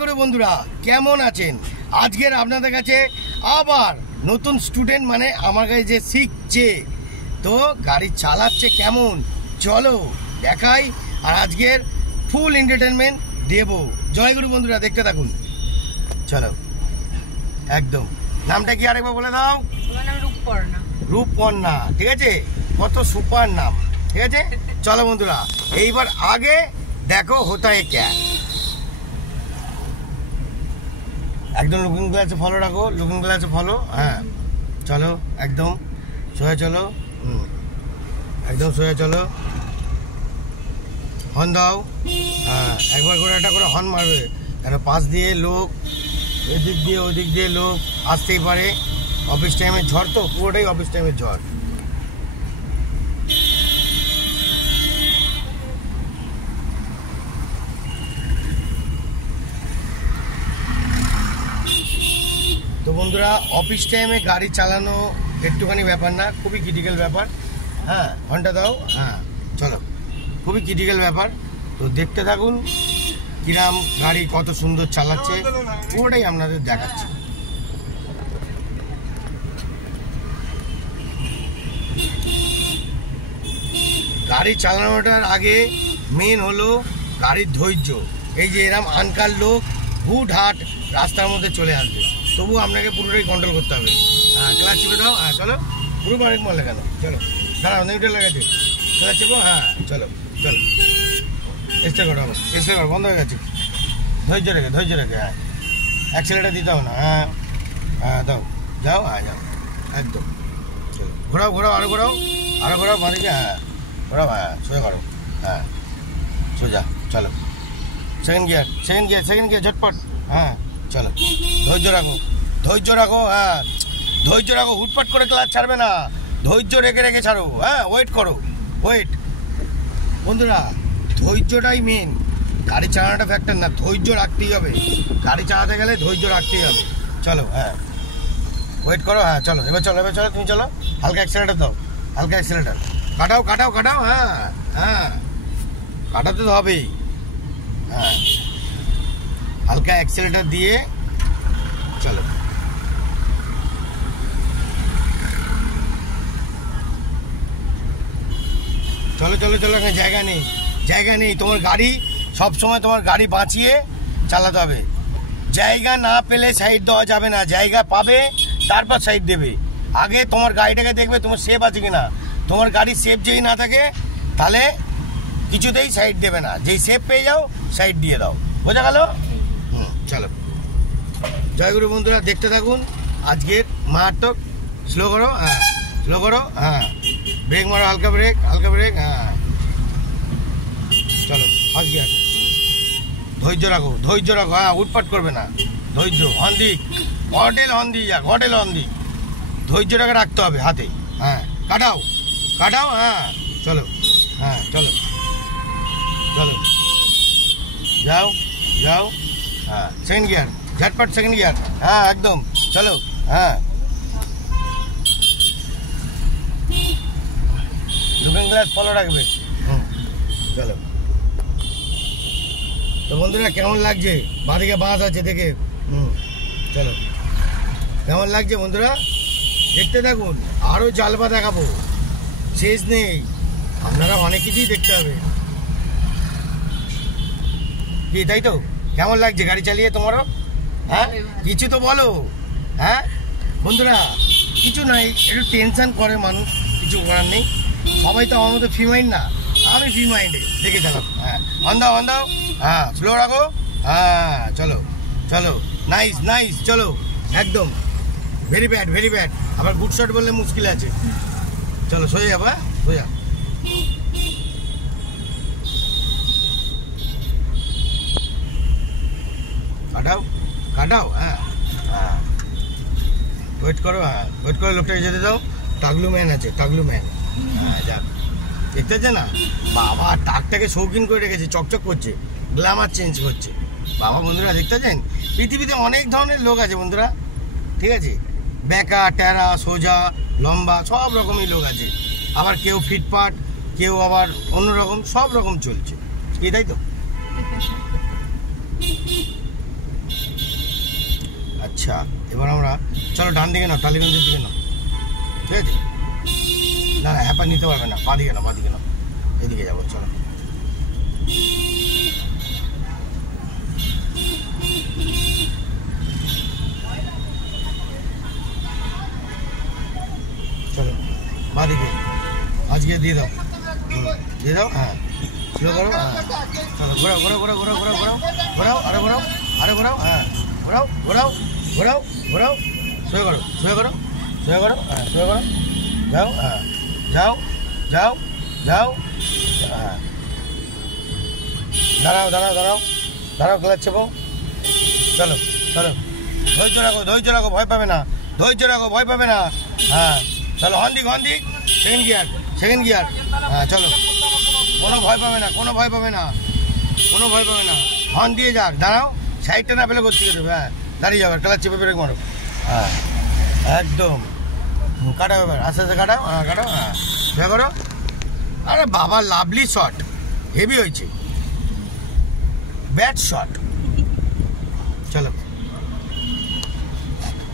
গুরু বন্ধুরা কেমন আছেন? আজকের আপনাদের কাছে আবার নতুন স্টুডেন্ট মানে আমার কাছে যে শিখছে তো গাড়ি চালাচ্ছে কেমন চলো দেখাই। আর আজকের ফুল এন্টারটেনমেন্ট দেব। জয়গুরু বন্ধুরা দেখতে থাকুন। চলো একদম। নামটা কি আরেকবার বলে দাও? রূপপর্ণা। রূপপর্ণা, ঠিক আছে, কত সুপার নাম, ঠিক আছে। চলো বন্ধুরা এইবার আগে দেখো হোতা है क्या। একদম লুকিং গ্লাসে ফলো রাখো, লুকিং গ্লাসে ফলো। হ্যাঁ চলো একদম সোজা চলো, একদম সোজা চলো। হর্ন দাও। হ্যাঁ একবার করে একটা করে হর্ন মারবে, কেন পাশ দিয়ে লোক এদিক দিয়ে ওদিক দিয়ে লোক আসতেই পারে। অফিস টাইমের ঝড় তো, পুরোটাই অফিস টাইমের ঝড়। তো বন্ধুরা অফিস টাইমে গাড়ি চালানো একটুখানি ব্যাপার না, খুবই ক্রিটিক্যাল ব্যাপার। হ্যাঁ ঘন্টা দাও। হ্যাঁ চলো, খুবই ক্রিটিক্যাল ব্যাপার। তো দেখতে থাকুন কিরাম গাড়ি কত সুন্দর চালাচ্ছে, পুরোটাই আপনাদের দেখাচ্ছি। গাড়ি চালানোটার আগে মেন হলো গাড়ির ধৈর্য। এই যে এরম আনকার লোক হুটহাট রাস্তার মধ্যে চলে আসবে, তবু আপনাকে পুরোটাই কন্ট্রোল করতে হবে। হ্যাঁ ক্লাচ চেপে দাও। হ্যাঁ চলো, পুরো অনেক মাল লাগানো। চলো দাঁড়াও, নিউট্রাল লাগাচ্ছে, ক্লাচ চেপো। হ্যাঁ চলো চলো, চেষ্টা করো, আবার চেষ্টা করো, বন্ধ হয়ে গেছে। ধৈর্য রেখে ধৈর্য রেখে। হ্যাঁ অ্যাক্সিলেটার দিতে হবে না। হ্যাঁ হ্যাঁ দাও, যাও। হ্যাঁ যাও একদম। চলো ঘোরাও ঘোরাও, আরো ঘোরাও, আরো ঘোরাও বাঁধিকে। হ্যাঁ ঘোরাও। হ্যাঁ সোজা করো। হ্যাঁ সোজা চলো। Second gear, second gear, second gear ঝটপট। হ্যাঁ চলো ধৈর্য রাখো, ধৈর্য রাখো। হ্যাঁ ধৈর্য রাখো, হুটপাট করে ক্লাচ ছাড়বে না, ধৈর্য রেখে রেখে ছাড়ো। হ্যাঁ ওয়েট করো, ওয়েট। বন্ধুরা ধৈর্যটাই মেন, গাড়ি চালানোটা ফ্যাক্টর না, ধৈর্য রাখতেই হবে। গাড়ি চালাতে গেলে ধৈর্য রাখতেই হবে। চলো হ্যাঁ ওয়েট করো। হ্যাঁ চলো এবার চলো, এবার চলো, তুমি চলো। হালকা অ্যাক্সিলেটার দাও, হালকা অ্যাক্সিলেটার কাটাও কাটাও কাটাও। হ্যাঁ হ্যাঁ কাটাতে তো হবেই। হ্যাঁ হালকা অ্যাক্সিলেটার দিয়ে চলো। চলো চলো চলো, এখানে জায়গা নেই, জায়গা নেই। তোমার গাড়ি সবসময় তোমার গাড়ি বাঁচিয়ে চালাতে হবে। জায়গা না পেলে সাইড দেওয়া যাবে না, জায়গা পাবে তারপর সাইড দেবে। আগে তোমার গাড়িটাকে দেখবে তোমার সেফ আছে কিনা। তোমার গাড়ি সেফ যেই না থাকে তাহলে কিছুতেই সাইড দেবে না। যেই সেফ পেয়ে যাও সাইড দিয়ে দাও। বোঝা গেল? চলো জয়গুরু বন্ধুরা দেখতে থাকুন আজকের মারাত্মক। স্লো করো। হ্যাঁ স্লো করো। হ্যাঁ ব্রেক মারো, হালকা ব্রেক, হালকা ব্রেক। হ্যাঁ চলো ফার্স্ট গিয়ার। ধৈর্য রাখো, ধৈর্য রাখো। হ্যাঁ উটপাট করবে না, ধৈর্য। হর্ন দিক, হোটেল হর্ন দিয়ে যাক, হোটেল হর্ন দিক। ধৈর্যটাকে রাখতে হবে হাতে। হ্যাঁ কাটাও কাটাও। হ্যাঁ চলো। হ্যাঁ চলো চলো, যাও যাও। হ্যাঁ সেকেন্ড গিয়ার ঝটপট, সেকেন্ড গিয়ার। হ্যাঁ একদম চলো। হ্যাঁ লুকিং গ্লাস ফলো রাখবে। চলো। তো বন্ধুরা কেমন লাগছে? বাঁদিকে বাঁশ আছে দেখে। চলো কেমন লাগছে বন্ধুরা দেখতে থাকুন। আরও জালবা দেখাবো, শেষ নেই। আপনারা অনেক কিছুই দেখতে হবে কি, তাই তো? কেমন লাগছে গাড়ি চালিয়ে তোমারও? হ্যাঁ কিছু তো বলো। হ্যাঁ বন্ধুরা কিছু নাই, একটু টেনশন করে মানুষ, কিছু করার নেই। সবাই তো আমার মতো ফ্রি মাইন্ড না, আমি ফ্রি মাইন্ডে দেখে চালাবো। হ্যাঁ অন দাও, অন দাও। হ্যাঁ স্লো রাখো। হ্যাঁ চলো চলো, নাইস নাইস। চলো একদম ভেরি ব্যাড, ভেরি ব্যাড। আবার গুড শট বললে মুশকিল আছে। চলো সোজা যাবো। হ্যাঁ সোজা। কাটাও কাটাও। হ্যাঁ হ্যাঁ ওয়েট করো। হ্যাঁ ওয়েট করে লোকটাকে যেতে দাও। টাগলু ম্যান আছে, টাগলু ম্যান। হ্যাঁ যাক, দেখতেছে না বাবা, টাকটাকে শৌখিন করে রেখেছে, চকচক করছে, গ্ল্যামার চেঞ্জ করছে। বাবা বন্ধুরা দেখতেছেন পৃথিবীতে অনেক ধরনের লোক আছে বন্ধুরা, ঠিক আছে। বেঁকা টেরা সোজা লম্বা সব রকমই লোক আছে। আবার কেউ ফিটফাট, কেউ আবার অন্যরকম, সব রকম চলছে কি, তাই তো? আচ্ছা, এবার আমরা চলো ডান দিকে নাও, টালিগঞ্জের দিকে নাও, ঠিক আছে? না না, হ্যাপা নিতে পারবে না, বাঁ দিকে নাও, বাঁ দিকে নাও, এদিকে যাবো, চলো। চলো বাঁ দিকে, আজকে দিয়ে দাও, দিয়ে দাও, হ্যাঁ স্লো করো, হ্যাঁ চলো, ঘোরাও ঘোরাও ঘোরাও ঘোরাও ঘোরাও ঘোরাও ঘোরাও, আরে ঘোরাও, আরে ঘোরাও, হ্যাঁ ঘোরাও ঘোরাও ঘোরাও ঘোরাও, শুয়ে করো, শুয়ে করো, শুয়ে করো, হ্যাঁ শুয়ে করো, যাও, হ্যাঁ যাও যাও যাও, হ্যাঁ দাঁড়াও দাঁড়াও দাঁড়াও দাঁড়াও, ক্লাচ চেপো, চলো চলো, ধৈর্য রাখো, ধৈর্য রাখো, ভয় পাবে না, ধৈর্য রাখো, ভয় পাবে না, হ্যাঁ চলো, হর্ন দিক, হর্ন দিক, সেকেন্ড গিয়ার, সেকেন্ড গিয়ার, হ্যাঁ চলো, কোনো ভয় পাবে না, কোনো ভয় পাবে না, কোনো ভয় পাবে না, হর্ন দিয়ে যাক, দাঁড়াও, সাইডটা না পেলে করতে দেবে, হ্যাঁ দাঁড়িয়ে যাবে, ক্লাচ চেপে ব্রেক মারো, হ্যাঁ একদম, কাটাও এবার, আস্তে আস্তে কাটাও, হ্যাঁ কাটাও, হ্যাঁ ভেবে করো, আরে বাবা লাভলি শট, হেভি হয়েছে, ব্যাট শট, চলো।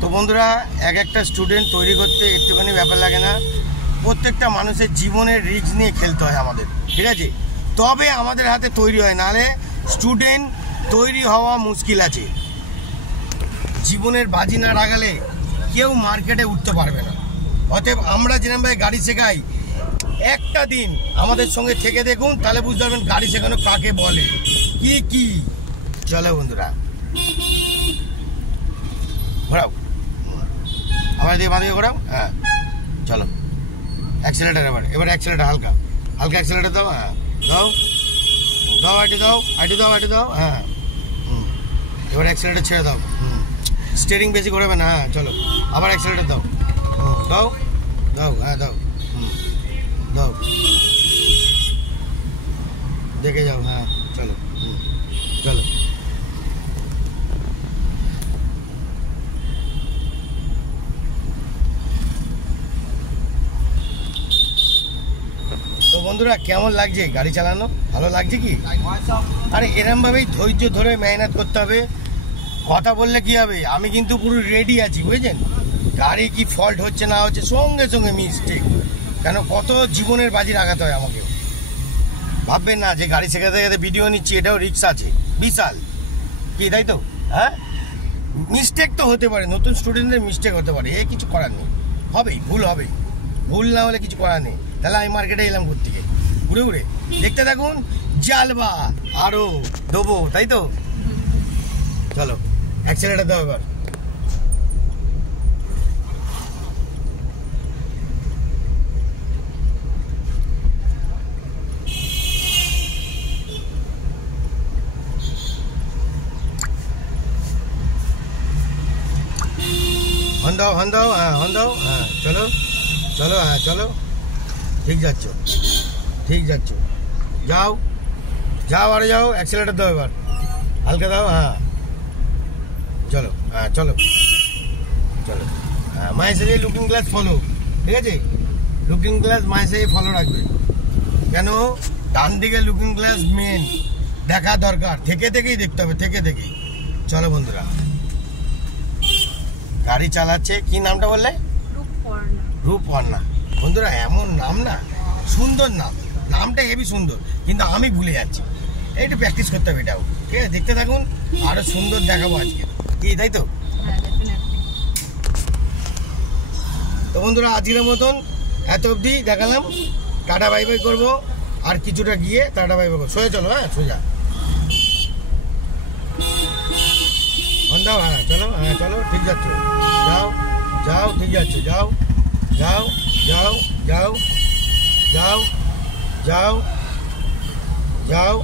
তো বন্ধুরা, এক একটা স্টুডেন্ট তৈরি করতে একটুখানি ব্যাপার লাগে না, প্রত্যেকটা মানুষের জীবনের রিস্ক নিয়ে খেলতে হয় আমাদের, ঠিক আছে? তবে আমাদের হাতে তৈরি হয়, নাহলে স্টুডেন্ট তৈরি হওয়া মুশকিল আছে। জীবনের বাজি না লাগালে কেউ মার্কেটে উঠতে পারবে না। অতএব আমরা যেরকমভাবে গাড়ি শেখাই, একটা দিন আমাদের সঙ্গে থেকে দেখুন, তাহলে বুঝতে পারবেন গাড়ি শেখানো কাকে বলে, কি কি। চলো বন্ধুরা, ঘোরাও, আমার দিকে বাঁ দিকে ঘোরাও, হ্যাঁ চলো, অ্যাক্সিলেটার, এবার এবার অ্যাক্সিলেটার, হালকা হালকা অ্যাক্সিলেটার দাও, হ্যাঁ দাও দাও, আইটি দাও, আইটি দাও, আইটি দাও, হ্যাঁ এবার অ্যাক্সিলেটার ছেড়ে দাও, স্টিয়ারিং বেশি ঘোরাবে না, হ্যাঁ চলো, আবার অ্যাক্সিলেটার দাও, দাও দাও, হ্যাঁ দাও, দাও, দেখে যাও, হ্যাঁ চলো, চলো। তো বন্ধুরা, কেমন লাগছে গাড়ি চালানো? ভালো লাগছে কি? আরে এরমভাবেই ধৈর্য ধরে মেহনত করতে হবে। কথা বললে কি হবে, আমি কিন্তু পুরো রেডি আছি, বুঝেছেন? গাড়ি কি ফল্ট হচ্ছে না হচ্ছে, সঙ্গে সঙ্গে মিস্টেক, কেন কত জীবনের বাজি লাগাতে হয় আমাকে। ভাববেন না যে গাড়ি শেখাতে শেখাতে ভিডিও নিচ্ছি, এটাও রিস্ক আছে বিশাল, কি তাই তো? হ্যাঁ, মিস্টেক তো হতে পারে, নতুন স্টুডেন্টদের মিস্টেক হতে পারে, এ কিছু করার নেই, হবেই, ভুল হবেই, ভুল না হলে কিছু করার নেই। তাহলে আমি মার্কেটে এলাম ঘুরতে, ঘুরে ঘুরে দেখতে থাকুন, জালবা আরো দেবো, তাই তো? চলো অ্যাক্সিলেটার দাও এবার, হন দাও, হন দাও, হ্যাঁ হন দাও, হ্যাঁ চলো চলো, হ্যাঁ চলো, ঠিক যাচ্ছ, ঠিক যাচ্ছ, যাও যাও, আরে যাও, অ্যাক্সিলেটার দাও এবার, হালকা দাও, হ্যাঁ চলো, হ্যাঁ চলো চলো, হ্যাঁ মায়ের সাথে লুকিং গ্লাস ফলো, ঠিক আছে? লুকিং গ্লাস মায়ের সাথে ফলো রাখবে, কেন ডান দিকে লুকিং গ্লাস মেন দেখা দরকার, থেকে থেকেই দেখতে হবে, থেকে থেকেই। চলো বন্ধুরা, গাড়ি চালাচ্ছে, কি নামটা বললে? রূপপর্ণা। বন্ধুরা, এমন নাম না, সুন্দর নাম, নামটা হেবি সুন্দর, কিন্তু আমি ভুলে যাচ্ছি, একটু প্র্যাকটিস করতে হবে এটাও, ঠিক আছে? দেখতে থাকুন, আরো সুন্দর দেখাবো আজকে, কি তাই তো? তো বন্ধুরা, আজকের মতন এত অবধি দেখালাম, টাটা বাই বাই করবো, আর কিছুটা গিয়ে টাটা বাই বাই করবো। সোজা চলো, হ্যাঁ সোজা, দাও, হ্যাঁ চলো, হ্যাঁ চলো, ঠিক যাচ্ছ, যাও যাও, ঠিক যাচ্ছ, যাও যাও যাও যাও যাও যাও যাও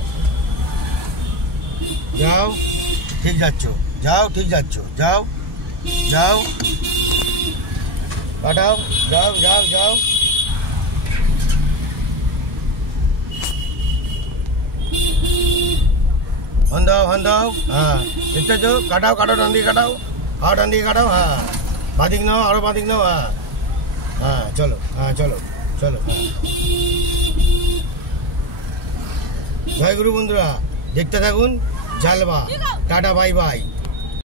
যাও, ঠিক যাচ্ছ, যাও ঠিক যাচ্ছ, যাও যাও, কাটাও, যাও যাও যাও, হন দাও, হন দাও, হ্যাঁ দেখতেছো, কাটাও কাটাও, ডান দিকে কাটাও, আর ডান দিকে কাটাও, হ্যাঁ বাঁদিক নাও, আরো বাঁদিক নাও, হ্যাঁ হ্যাঁ চলো, হ্যাঁ চলো চলো, হ্যাঁ জয় গুরু বন্ধুরা, দেখতে থাকুন জালবা, টাটা বাই বাই।